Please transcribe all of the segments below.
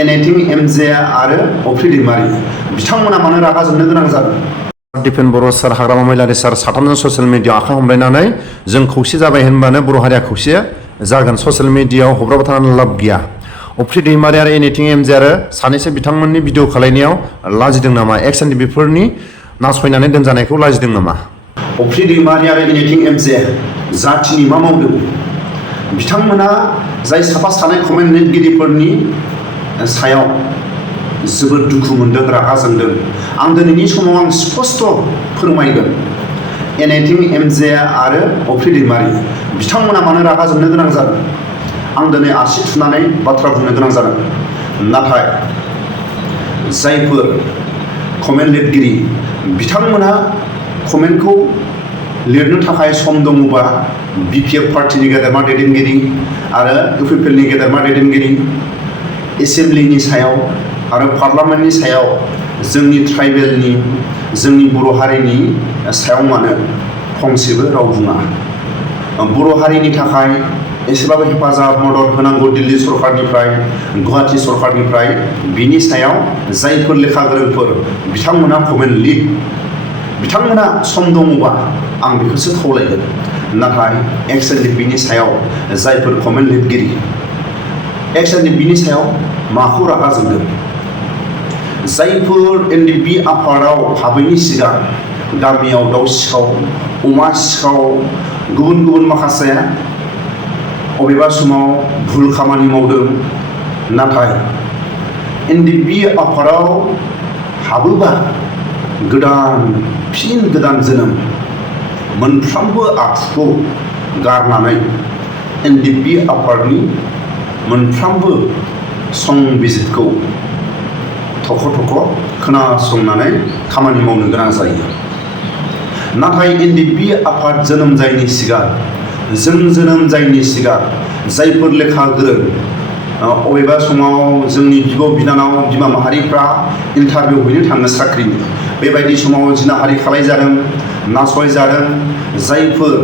एनेथिं MJ आरो अफ्रि दैमारि बिथांमोना मानो रागा जोंनो गोनां जादों? दिपेन बर' सार, हाग्रामा महिलारि सार साथामजों ससियेल मिडियाआव आखाइ हमलायनानै जों खौसे जाबाय होनबानो बर' हारिया खौसे जागोन। ससियेल मिडियाआव हब्राबा थानानै लाब गैया। अफ्रि दैमारि आरो एनेथिं एमजे आरो सानैसो बिथांमोननि भिडिअ खालायनायाव लाजिदों नामा? एक्सन बेफोरनि नासयनानै दोनजानायखौ लाजिदों नामा? अफ्रि दैमारि आरो एनेथिं एमजे जाथिनि मा मावदों? बिथांमोना जाय साफा सानै कमेन्ट लिरगिरिफोरनि सायाव जोबोद दुखु मोनदों, रागा जोंदों। आं दिनैनि समाव आं स्पष्ट फोरमायगोन। एनेथिं एमजे आरो अफ्रि दैमारि बिथांमोना मानो रागा जोंनो गोनां जादों? आं दिनै आसि थुनानै बाथ्रा बुंनो गोनां जादों। नाथाय जायफोर कमेन्ट लिरगिरि बिथांमोना कमेन्टखौ लिरनो थाखाय सम दङबा बिपिएफ पार्टिनि गेदेरमा दैदेनगिरि आरो इउपिपिएलनि गेदेरमा दैदेनगिरि, एसेम्ब्लिनि सायाव आरो पार्लामेन्टनि सायाव जोंनि ट्राइबेलनि, जोंनि बर' हारिनि सायाव मानो फंसेबो राव बुङा? बर' हारिनि थाखाय एसेबाबो हेफाजाब मदद होनांगौ दिल्ली सरकारनिफ्राय, गुवाहाटि सरकारनिफ्राय। बिनि सायाव जायफोर लेखा गोरोंफोर बिथांमोना कमेन्ट लिर, बिथांमोना सम दङबा आं बेखौसो खावलायगोन। नाथाय एक्सएनडि बिनि सायाव जायफोर कमेन्ट लिरगिरि एक्सएनडि बिनि सायाव माखौ रागा जोंदों? जायफोर एनडिपि आफादाव हाबैनि सिगां गामियाव दाउ सिखाव, अमा सिखाव, गुबुन गुबुन माखासे अबेबा समाव भुल खामानि मावदों। नाथाय एनडिपि आफादाव हाबोबा फिन गोदान जोनोम, मोनफ्रोमबो आखुखौ गारनानै एनडिपि आफादनि मोनफ्रोमबो संबिजितखौ थख' थख' खोनासंनानै खामानि मावनो गोनां जायो। नाथाय एनडिपि आफाद जोनोम जायैनि सिगां, जों जोनोम जायैनि सिगां जायफोर लेखा गोरों, अबेबा समाव जोंनि बिब' बिनानाव बिमा माहारिफ्रा इन्टारभिउ हैनो थाङो साख्रिनि, बेबायदि समाव जिनाहारि खालायजादों, नासयजादों। जायफोर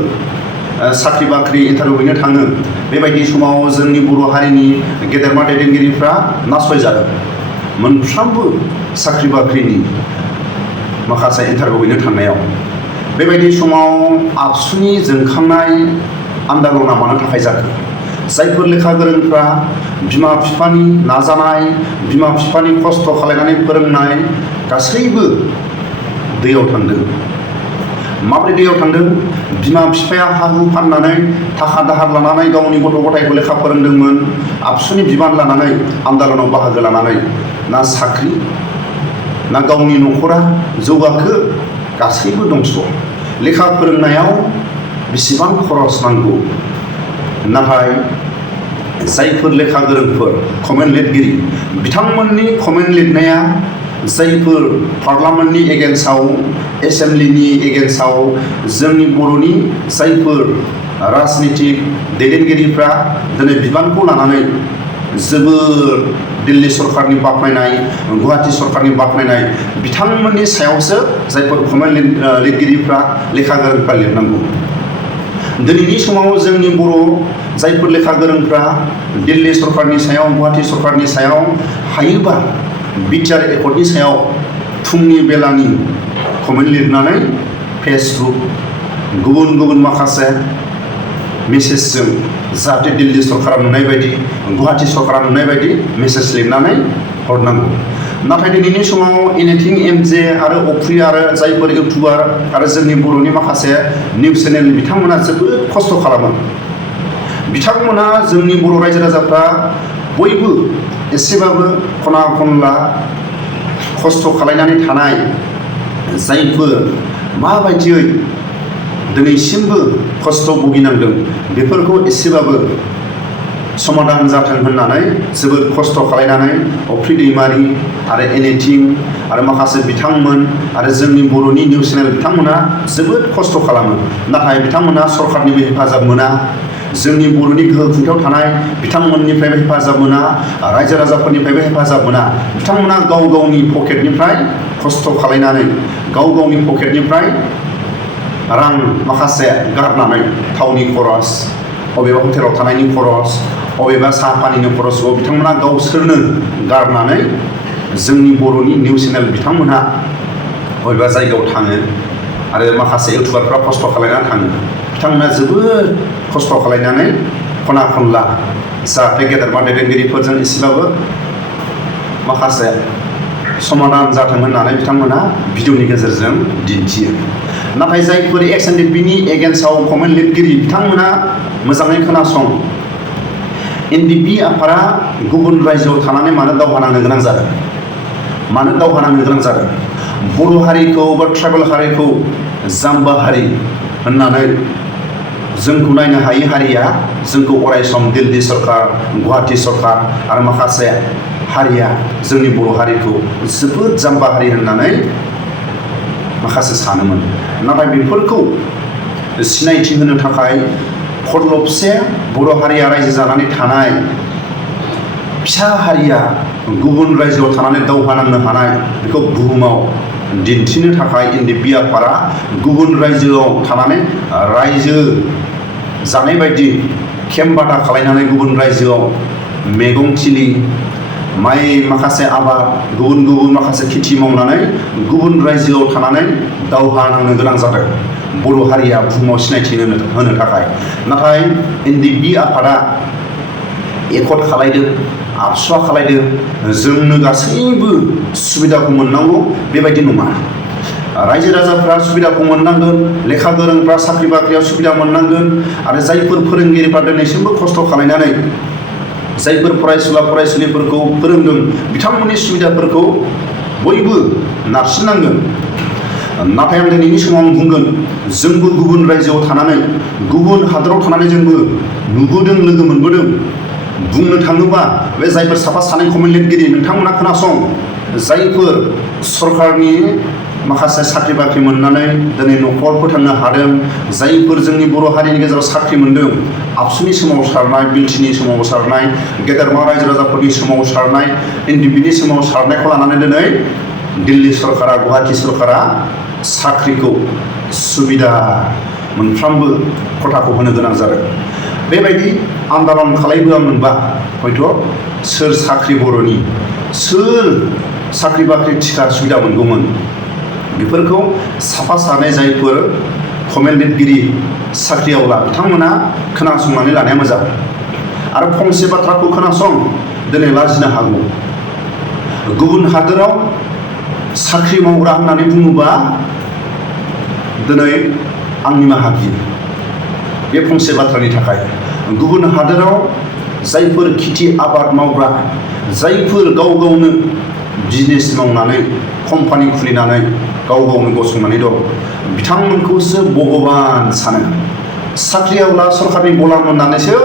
साख्रि बाख्रि इन्टारभिउ हैनो थाङो, बेबायदि समाव जोंनि बर' हारिनि गेदेरमा दैदेनगिरिफ्रा नासयजादों। मोनफ्रोमबो साख्रि बाख्रिनि माखासे इन्टारभिउ हैनो थांनायाव बेबायदि समाव आबसुनि जोंखांनाय आन्दालना मानो थाखाय जाखो? जायफोर लेखा गोरोंफ्रा बिमा बिफानि नाजानाय, बिमा बिफानि खस्थ' खालायनानै फोरोंनाय गासैबो दैयाव थांदों। माबोरै दैयाव थांदों? बिमा बिफाया हा हु फाननानै थाखा दाहार लानानै गावनि गथ' गथायखौ लेखा फोरोंदोंमोन। आबसुनि बिबान लानानै आन्दालनाव बाहागो लानानै ना साख्रि ना गावनि न'खरा जौगाखो? गासैबो दंस'। लेखा फोरोंनायाव बेसेबां खरस नांगौ? नाथाय जायफोर लेखा गोरोंफोर कमेन्ट लिरगिरि बिथांमोननि कमेन्ट लिरनाया जायफोर पार्लामेन्टनि एगेन्स्टआव, एसेम्ब्लिनि एगेन्स्टआव जोंनि बर'नि जायफोर राजनितिक दैदेनगिरिफ्रा दिनै बिबानखौ लानानै जोबोर दिल्ली सरकारनि बाख्नायनाय, गुवाहाटि सरकारनि बाख्नायनाय, बिथांमोननि सायावसो जायफोर कमेन्ट लिरगिरिफ्रा लेखा गोरोंफ्रा लिरनांगौ। दिनैनि समाव जोंनि बर' जायफोर लेखा गोरोंफ्रा दिल्ली सरकारनि सायाव, गुवाहाटि सरकारनि सायाव हायोबा बिटिआर एकर्डनि सायाव फुंनि बेलानि कमेन्ट लिरनानै फेसबुक, गुबुन गुबुन माखासे मेसेजजों जाहाथे दिल्ली सरकारा नुनाय बायदि, गुवाहाटि सरकारा नुनाय बायदि मेसेज लिरनानै हरनांगौ। नाथाय दिनैनि समाव एनेथिं एमजे आरो अफ्रि आरो जायफोर इउटुबार आरो जोंनि बर'नि माखासे निउस चेनेल बिथांमोना जोबोद खस्थ' खालामो। बिथांमोना जोंनि बर' रायजो राजाफ्रा बयबो एसेबाबो खना खनला खस्थ' खालायनानै थानाय जायफोर माबायदियै दिनैसिमबो खस्थ' भुगिनांदों, बेफोरखौ एसेबाबो समाधान जाथों होननानै जोबोद खस्थ' खालायनानै अफ्रि दैमारि आरो एनेथिं आरो माखासे बिथांमोन आरो जोंनि बर'नि निउस चेनेल बिथांमोना जोबोद खस्थ' खालामो। नाथाय बिथांमोना सरकारनिबो हेफाजाब मोना, जोंनि बर'नि गोहो खुंथायाव थानाय बिथांमोननिफ्रायबो हेफाजाब मोना, रायजो राजाफोरनिफ्रायबो हेफाजाब मोना। बिथांमोना गाव गावनि पकेटनिफ्राय खस्थ' खालायनानै गाव गावनि पकेटनिफ्राय रां माखासे गारनानै थावनि खरस, अबेबा हटेलाव थानायनि खरस, अबेबा साहा पानिनि खरसखौ बिथांमोना गावसोरनो गारनानै जोंनि बर'नि निउस चेनेल बिथांमोनहा बबेबा जायगायाव थाङो आरो माखासे इउटुबारफ्रा खस्थ' खालामनानै थाङो। बिथांमोना जोबोद खस्थ' खालामनानै खना खनला जाहाथे गेदेरमा दैदेनगिरिफोरजों एसेबाबो माखासे समाधान जाथों होननानै बिथांमोना भिडिअनि गेजेरजों दिन्थियो। नाथाय जायफोर एक्स एन डि पिनि एगेन्स्टआव कमेन्ट लिरगिरि बिथांमोना मोजाङै खोनासं। NDP आफादा गुबुन रायजोआव थानानै मानो दावहा नांनो गोनां जादों? मानो दावहा नांनो गोनां जादों? बर' हारिखौ बा ट्राइबेल हारिखौ जाम्बा हारि होननानै जोंखौ नायनो हायि हारिया जोंखौ अरायसम दिल्ली सरकार, गुवाहाटि सरकार आरो माखासे हारिया जोंनि बर' हारिखौ जोबोद जाम्बा हारि होननानै माखासे सानोमोन। नाथाय बेफोरखौ सिनायथि होनो थाखाय खरलबसे बर' हारिया रायजो जानानै थानाय फिसा हारिया गुबुन रायजोआव थानानै दावहा नांनो हानाय बेखौ बुहुमाव दिन्थिनो थाखाय NDP आफादा गुबुन रायजोआव थानानै रायजो जानाय बायदि केम्प बादा खालायनानै गुबुन रायजोआव मैगं थिलि, माइ माखासे आबाद, गुबुन गुबुन माखासे खेथि मावनानै गुबुन रायजोआव थानानै दावहा नांनो गोनां जादों बर' हारिया बुहुमाव सिनायथि होनो थाखाय। नाथाय NDP आफादा एकर्ड खालायदों, आबसुवा खालायदों, जोंनो गासैबो सुबिदाखौ मोननांगौ बेबायदि नङा। रायजो राजाफ्रा सुबिदाखौ मोननांगोन, लेखा गोरोंफ्रा साख्रि बाख्रियाव सुबिदा मोननांगोन आरो जायफोर फोरोंगिरिफ्रा दिनैसिमबो खस्थ' खालायनानै जायफोर फरायसुला फरायसुलिफोरखौ फोरोंदों बिथांमोननि सुबिदाफोरखौ बयबो नारसिननांगोन। नाथाय आं दिनैनि समाव आं बुंगोन, जोंबो गुबुन रायजोआव थानानै गुबुन हादराव थानानै जोंबो नुबोदों, लोगो मोनबोदों। बुंनो थाङोबा बे जायफोर साफा सानै कमेन्ट लिरगिरि नोंथांमोना खोनासं, जायफोर सरकारनि माखासे साख्रि बाख्रि मोननानै दिनै न'खर फोथांनो हादों, जायफोर जोंनि बर' हारिनि गेजेराव साख्रि मोनदों, आबसुनि सोमावसारनाय, बिलटिनि सोमावसारनाय, गेदेरमा रायजो राजाफोरनि सोमावसारनाय, NDPनि सोमावसारनायखौ लानानै दिनै दिल्ली सरकारा, गुवाहाटि सरकारा साख्रिखौ सुबिदा मोनफ्रामबो खथाखौ होनो गोनां जादों। बेबायदि आन्दालन खालायबोआमोनबा हयथ' सोर साख्रि बर'नि, सोर साख्रि बाख्रि थिखा सुबिदा मोनगौमोन। बेफोरखौ साफा सानै जायफोर कमेन्ट लिरगिरि साख्रिआवला बिथांमोना खोनासंनानै लानाया मोजां। आरो फंसे बाथ्राखौ खोनासं, दिनै लाजिनो हागौ। गुबुन हादोराव साख्रि मावग्रा होननानै बुङोबा दिनै आं निमाहा बियो बे फंसे बाथ्रानि थाखाय। गुबुन हादोराव जायफोर खेथि आबाद मावग्रा, जायफोर गाव गावनो बिजनेस मावनानै कम्पानि खुलिनानै गाव गावनो गसंनानै दं, बिथांमोनखौसो भगबान सानो। साख्रिआवला सरकारनि गलाम होननानैसो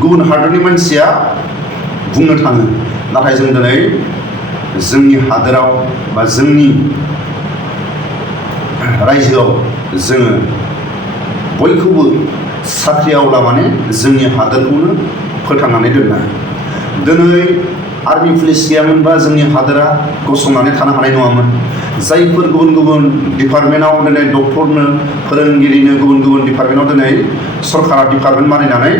गुबुन हादोरनि मानसिया बुंनो थाङो। नाथाय जों दिनै जोंनि हादोराव बा जोंनि रायजोआव जोङो बयखौबो साख्रिआवला माने जोंनि हादोरखौनो फोथांनानै दोननाय। दिनै आर्मि पुलिस गैयामोनबा जोंनि हादोरा गसंनानै थानो हानाय नङामोन। जायफोर गुबुन गुबुन डिपार्टमेन्टआव दिनै डक्टरनो, फोरोंगिरिनो, गुबुन गुबुन डिपार्टमेन्टआव दिनै सरकारा डिपार्टमेन्ट मानिनानै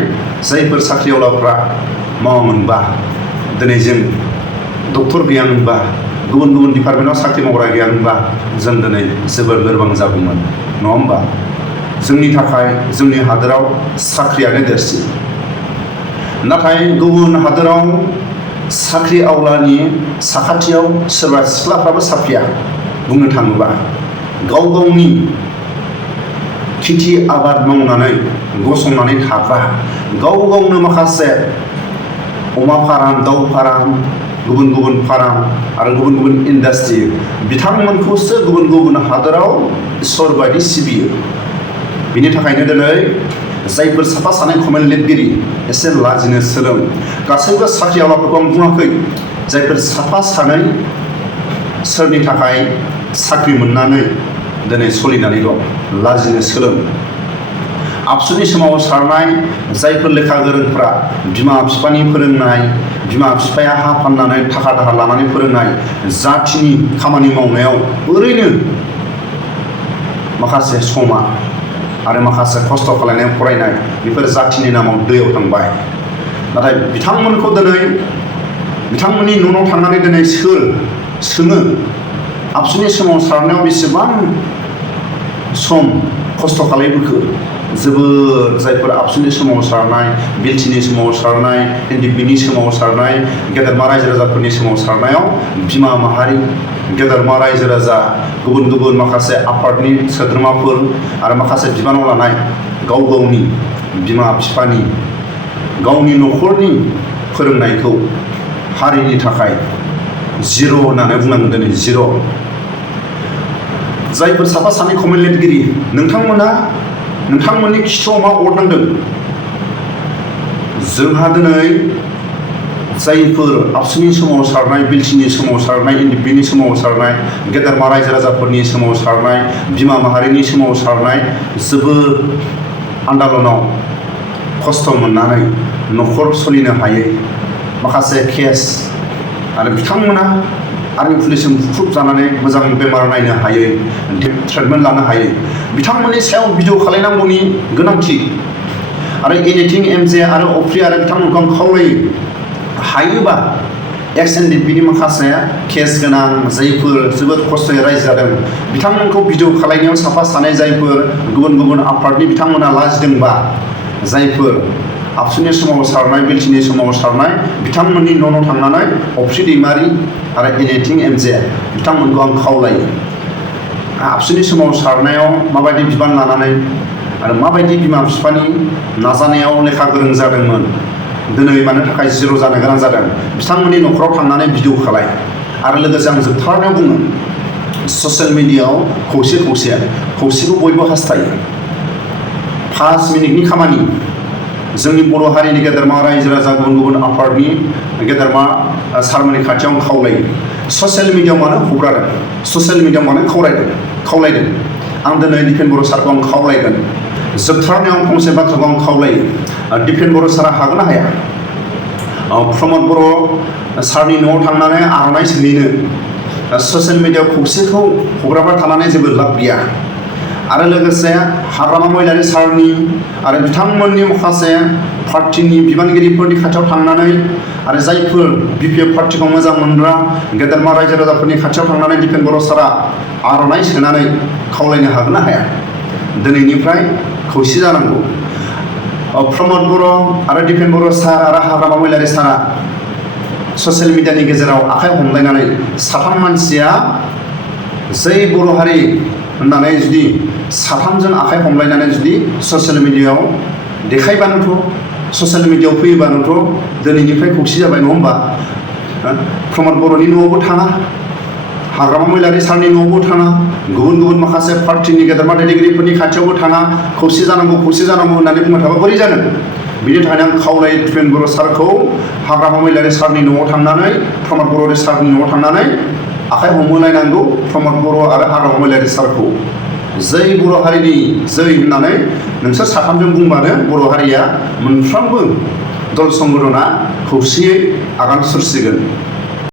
जायफोर साख्रिआवलाफ्रा मावामोनबा, दिनै जों डक्टर गैयामोनबा, गुबुन गुबुन डिपार्टमेन्टआव साख्रि मावग्रा गैयामोनबा जों दिनै जोबोर लोरबां जागौमोन, नङा होमबा? जोंनि थाखाय जोंनि हादोराव साख्रियानो देरसिन। नाथाय गुबुन हादोराव साख्रि आवलानि साखाथियाव सोरबा सिख्लाफ्राबो साफिया। बुंनो थाङोबा गाव गावनि खेथि आबाद मावनानै गसंनानै थाग्रा, गाव गावनो माखासे अमा फाराम, दाउ फाराम, गुबुन गुबुन फाराम आरो गुबुन गुबुन इन्डास्ट्रि, बिथांमोनखौसो गुबुन गुबुन हादोराव इसोर बायदि सिबियो। बिनि थाखायनो दिनै जायफोर साफा सानै कमेन्ट लिरगिरि एसे लाजिनो सोलों। गासैबो साख्रिआवलाफोरखौ आं बुङाखै, जायफोर साफा सानै सोरनि थाखाय साख्रि मोननानै दिनै सोलिनानै दं, लाजिनो सोलों। आबसुनि सोमावसारनाय जायफोर लेखा गोरोंफ्रा बिमा बिफानि फोरोंनाय, बिमा बिफाया हा फाननानै थाखा दाहार लानानै फोरोंनाय, जाथिनि खामानि मावनायाव ओरैनो माखासे समा आरो माखासे खस्थ' खालामनाय फरायनाय बेफोर जाथिनि नामाव दैयाव थांबाय। नाथाय बिथांमोनखौ दिनै बिथांमोननि न'आव थांनानै दिनै सोङो आबसुनि सोमावसारनायाव बेसेबां सम खस्थ' खालामबोखो। जोबोद जायफोर आबसुनि सोमावसारनाय, बिटिनि सोमावसारनाय, एनडिपिनि सोमावसारनाय, गेदेरमा रायजो राजाफोरनि सोमावसारनायाव बिमा माहारि, गेदेरमा रायजो राजा, गुबुन गुबुन माखासे आफादनि सोद्रोमाफोर आरो माखासे बिबानाव लानाय गाव गावनि बिमा बिफानि गावनि न'खरनि फोरोंनायखौ हारिनि थाखाय जिर' होननानै बुंनांगोन दिनै जिर'। जायफोर साफा सानै कमेन्ट लिरगिरि नोंथांमोननि खिथुआव मा अर नांदों? जोंहा दिनै जायफोर आबसुनि सोमावसारनाय, बिटिनि सोमावसारनाय, एनडिपिनि सोमावसारनाय, गेदेरमा रायजो राजाफोरनि सोमावसारनाय, बिमा माहारिनि सोमावसारनाय, जोबोद आन्दालनाव खस्थ' मोननानै न'खर सोलिनो हायै माखासे केस आरो बिथांमोना आर्मि पुलिसजों बुख्रुब जानानै मोजां बेमार नायनो हायै, ट्रिटमेन्ट लानो हायै बिथांमोननि सायाव भिडिअ खालामनांगौनि गोनांथि आरो एनिथिं एमजे आरो अफ्रि आरो बिथांमोनखौ आं खावलायो, हायोबा एक्स एनडिपिनि माखासे केस गोनां जायफोर जोबोद खस्थ'यै रायजो जादों बिथांमोनखौ भिडिअ खालामनायाव साफा सानै जायफोर गुबुन गुबुन आफादनि बिथांमोना लाजिदोंबा, जायफोर आबसुनि सोमावसारनाय, बिटिनि सोमावसारनाय बिथांमोननि न' थांनानै अफ्रि दैमारि आरो एनिथिं एमजे बिथांमोनखौ आं खावलायो। आबसुनि सोमावसारनायाव माबायदि बिबान लानानै आरो माबायदि बिमा बिफानि नाजानायाव लेखा गोरों जादोंमोन, दिनै मानो थाखाय जिर' जानो गोनां जादों, बिथांमोननि न'खराव थांनानै भिडिअ खालाय। आरो लोगोसे आं जोबथारनायाव बुङो, ससियेल मिडियायाव खौसेखौ बयबो हास्थायो। 5 मिनिटनि खामानि जोंनि बर' हारिनि गेदेरमा रायजो राजा, गुबुन गुबुन आफादनि गेदेरमा सारमोननि खाथियाव आं खावलायो। ससियेल मिडियायाव मानो हगारदों, ससियेल मिडियायाव मानो खावलायदों, आं दिनै दिपेन बर' सारखौ आं खावलायगोन। जोबथारनायाव फंसे बाथ्राखौ आं खावलायो, दिपेन बर' सारा हागोन ना हाया? प्रमद बर' सारनि न'आव थांनानै आर'नाइ सोंहैनो ससियेल मिडियायाव खौसेखौ हगारबाय थानानै जेबो लाब गैया। आरो लोगोसे हाग्रामा महिलारि सारनि आरो बिथांमोननि माखासे पार्टिनि बिबानगिरिफोरनि खाथियाव थांनानै आरो जायफोर बिपिएफ पार्टिखौ मोजां मोनग्रा गेदेरमा रायजो राजाफोरनि खाथियाव थांनानै दिपेन बर' सारा आर'नाइ सोनानै खावलायनो हागोन ना हाया? दिनैनिफ्राय खौसे जानांगौ। प्रमद बर' आरो दिपेन बर' सार आरो हाग्रामा महिलारि सारा ससियेल मिडियानि गेजेराव आखाइ हमलायनानै साथाम मानसिया जै बर' हारि होननानै जुदि साथामजों आखाइ हमलायनानै जुदि ससियेल मिडियायाव देखायबानोथ', ससियेल मिडियायाव फैयोबानोथ' दिनैनिफ्राय खौसे जाबाय, नङा होमबा? प्रमद बर'नि न'आवबो थाङा, हाग्रामा महिलारि सारनि न'आवबो थाङा, गुबुन गुबुन माखासे पार्टिनि गेदेरमा दैदेनगिरिफोरनि खाथियावबो थाङा, खौसे जानांगौ होननानै बुंबाय थाबा बोरै जानो? बिनि थाखायनो आं खावलायो दिपेन बर' सारखौ हाग्रामा महिलारि सारनि न'आव थांनानै, प्रमद बर' सारनि न'आव थांनानै आखाइ हमहोलायनांगौ प्रमद बर' आरो हाग्रामा महिलारि सारखौ। जै बर' हारिनि जै होननानै नोंसोर साथामजों बुंबानो बर' हारिया मोनफ्रोमबो दल संगठना खौसेयै आगान सुरसिगोन।